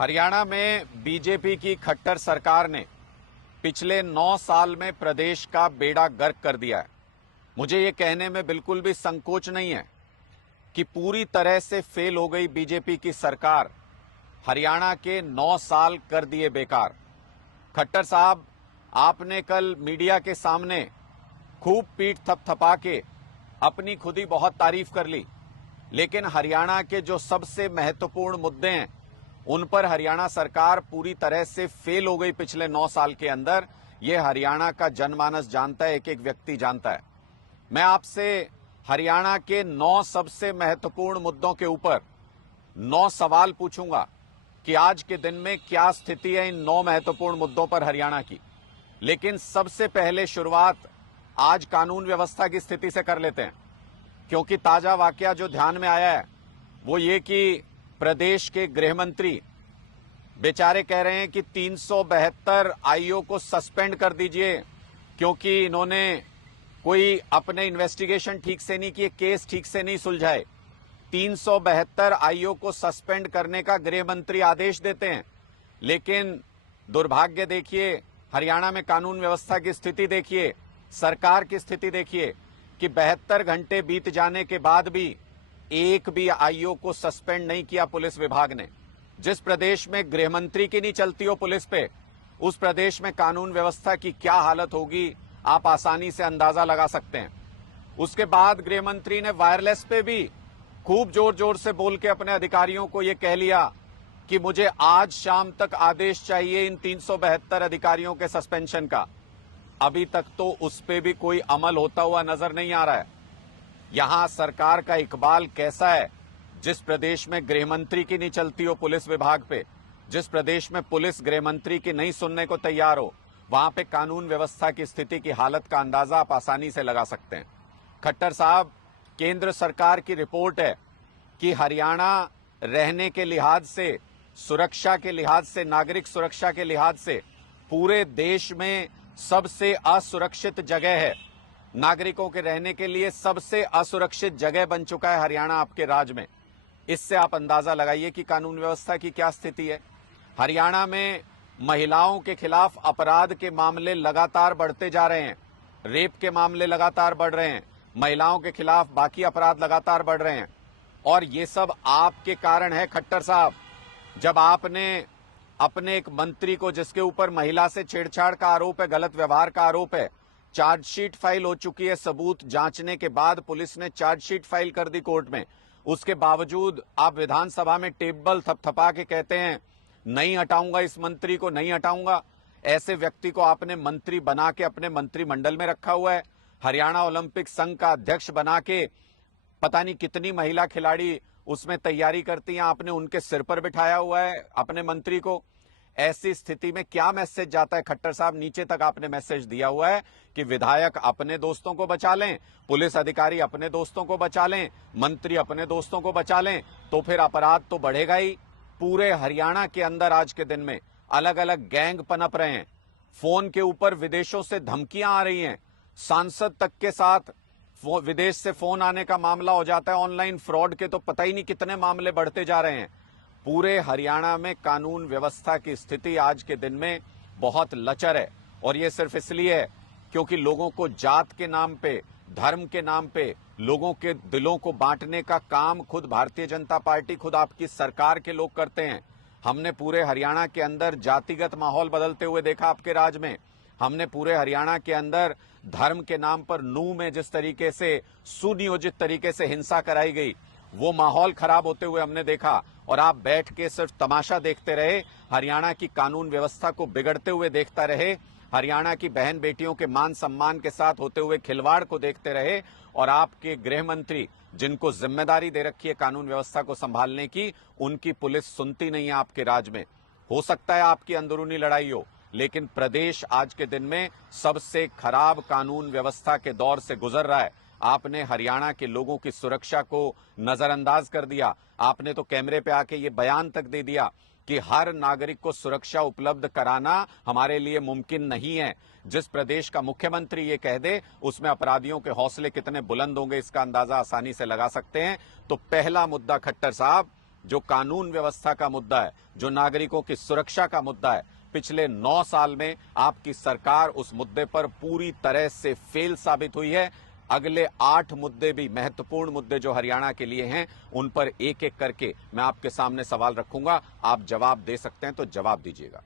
हरियाणा में बीजेपी की खट्टर सरकार ने पिछले 9 साल में प्रदेश का बेड़ा गर्क कर दिया है। मुझे ये कहने में बिल्कुल भी संकोच नहीं है कि पूरी तरह से फेल हो गई बीजेपी की सरकार। हरियाणा के 9 साल कर दिए बेकार। खट्टर साहब, आपने कल मीडिया के सामने खूब पीठ थपथपा के अपनी खुद ही बहुत तारीफ कर ली, लेकिन हरियाणा के जो सबसे महत्वपूर्ण मुद्दे हैं उन पर हरियाणा सरकार पूरी तरह से फेल हो गई पिछले 9 साल के अंदर। यह हरियाणा का जनमानस जानता है, एक एक व्यक्ति जानता है। मैं आपसे हरियाणा के 9 सबसे महत्वपूर्ण मुद्दों के ऊपर 9 सवाल पूछूंगा कि आज के दिन में क्या स्थिति है इन 9 महत्वपूर्ण मुद्दों पर हरियाणा की। लेकिन सबसे पहले शुरुआत आज कानून व्यवस्था की स्थिति से कर लेते हैं, क्योंकि ताजा वाकया जो ध्यान में आया है वो ये कि प्रदेश के गृह मंत्री बेचारे कह रहे हैं कि 372 आईओ को सस्पेंड कर दीजिए, क्योंकि इन्होंने कोई अपने इन्वेस्टिगेशन ठीक से नहीं किए, केस ठीक से नहीं सुलझाए। 372 आईओ को सस्पेंड करने का गृह मंत्री आदेश देते हैं, लेकिन दुर्भाग्य देखिए, हरियाणा में कानून व्यवस्था की स्थिति देखिए, सरकार की स्थिति देखिए कि 72 घंटे बीत जाने के बाद भी एक भी आईओ को सस्पेंड नहीं किया पुलिस विभाग ने। जिस प्रदेश में गृह मंत्री की नहीं चलती हो पुलिस पे, उस प्रदेश में कानून व्यवस्था की क्या हालत होगी आप आसानी से अंदाजा लगा सकते हैं। उसके बाद गृह मंत्री ने वायरलेस पे भी खूब जोर जोर से बोल के अपने अधिकारियों को यह कह लिया कि मुझे आज शाम तक आदेश चाहिए इन 372 अधिकारियों के सस्पेंशन का। अभी तक तो उस पे भी कोई अमल होता हुआ नजर नहीं आ रहा है। यहां सरकार का इकबाल कैसा है, जिस प्रदेश में गृह मंत्री की नहीं चलती हो पुलिस विभाग पे, जिस प्रदेश में पुलिस गृह मंत्री की नहीं सुनने को तैयार हो, वहां पे कानून व्यवस्था की स्थिति की हालत का अंदाजा आप आसानी से लगा सकते हैं। खट्टर साहब, केंद्र सरकार की रिपोर्ट है कि हरियाणा रहने के लिहाज से, सुरक्षा के लिहाज से, नागरिक सुरक्षा के लिहाज से पूरे देश में सबसे असुरक्षित जगह है। नागरिकों के रहने के लिए सबसे असुरक्षित जगह बन चुका है हरियाणा आपके राज्य में। इससे आप अंदाजा लगाइए कि कानून व्यवस्था की क्या स्थिति है। हरियाणा में महिलाओं के खिलाफ अपराध के मामले लगातार बढ़ते जा रहे हैं, रेप के मामले लगातार बढ़ रहे हैं, महिलाओं के खिलाफ बाकी अपराध लगातार बढ़ रहे हैं। और ये सब आपके कारण है खट्टर साहब। जब आपने अपने एक मंत्री को, जिसके ऊपर महिला से छेड़छाड़ का आरोप है, गलत व्यवहार का आरोप है, चार्जशीट फाइल हो चुकी है, सबूत जांचने के बाद पुलिस ने चार्जशीट फाइल कर दी कोर्ट में, उसके बावजूद आप विधानसभा में टेबल थपथपा के कहते हैं नहीं हटाऊंगा, इस मंत्री को नहीं हटाऊंगा। ऐसे व्यक्ति को आपने मंत्री बना के अपने मंत्रिमंडल में रखा हुआ है। हरियाणा ओलंपिक संघ का अध्यक्ष बना के पता नहीं कितनी महिला खिलाड़ी उसमें तैयारी करती हैं, आपने उनके सिर पर बिठाया हुआ है अपने मंत्री को। ऐसी स्थिति में क्या मैसेज जाता है खट्टर साहब? नीचे तक आपने मैसेज दिया हुआ है कि विधायक अपने दोस्तों को बचा लें, पुलिस अधिकारी अपने दोस्तों को बचा लें, मंत्री अपने दोस्तों को बचा लें, तो फिर अपराध तो बढ़ेगा ही। पूरे हरियाणा के अंदर आज के दिन में अलग अलग गैंग पनप रहे हैं। फोन के ऊपर विदेशों से धमकियां आ रही हैं, सांसद तक के साथ विदेश से फोन आने का मामला हो जाता है। ऑनलाइन फ्रॉड के तो पता ही नहीं कितने मामले बढ़ते जा रहे हैं। पूरे हरियाणा में कानून व्यवस्था की स्थिति आज के दिन में बहुत लचर है, और ये सिर्फ इसलिए है क्योंकि लोगों को जात के नाम पे, धर्म के नाम पे लोगों के दिलों को बांटने का काम खुद भारतीय जनता पार्टी, खुद आपकी सरकार के लोग करते हैं। हमने पूरे हरियाणा के अंदर जातिगत माहौल बदलते हुए देखा आपके राज में। हमने पूरे हरियाणा के अंदर धर्म के नाम पर नूह में जिस तरीके से सुनियोजित तरीके से हिंसा कराई गई, वो माहौल खराब होते हुए हमने देखा, और आप बैठ के सिर्फ तमाशा देखते रहे, हरियाणा की कानून व्यवस्था को बिगड़ते हुए देखता रहे, हरियाणा की बहन बेटियों के मान सम्मान के साथ होते हुए खिलवाड़ को देखते रहे। और आपके गृह मंत्री, जिनको जिम्मेदारी दे रखी है कानून व्यवस्था को संभालने की, उनकी पुलिस सुनती नहीं है आपके राज्य में। हो सकता है आपकी अंदरूनी लड़ाई हो, लेकिन प्रदेश आज के दिन में सबसे खराब कानून व्यवस्था के दौर से गुजर रहा है। आपने हरियाणा के लोगों की सुरक्षा को नजरअंदाज कर दिया। आपने तो कैमरे पे आके ये बयान तक दे दिया कि हर नागरिक को सुरक्षा उपलब्ध कराना हमारे लिए मुमकिन नहीं है। जिस प्रदेश का मुख्यमंत्री ये कह दे, उसमें अपराधियों के हौसले कितने बुलंद होंगे इसका अंदाजा आसानी से लगा सकते हैं। तो पहला मुद्दा खट्टर साहब, जो कानून व्यवस्था का मुद्दा है, जो नागरिकों की सुरक्षा का मुद्दा है, पिछले 9 साल में आपकी सरकार उस मुद्दे पर पूरी तरह से फेल साबित हुई है। अगले 8 मुद्दे भी महत्वपूर्ण मुद्दे जो हरियाणा के लिए हैं, उन पर एक एक करके मैं आपके सामने सवाल रखूंगा। आप जवाब दे सकते हैं तो जवाब दीजिएगा।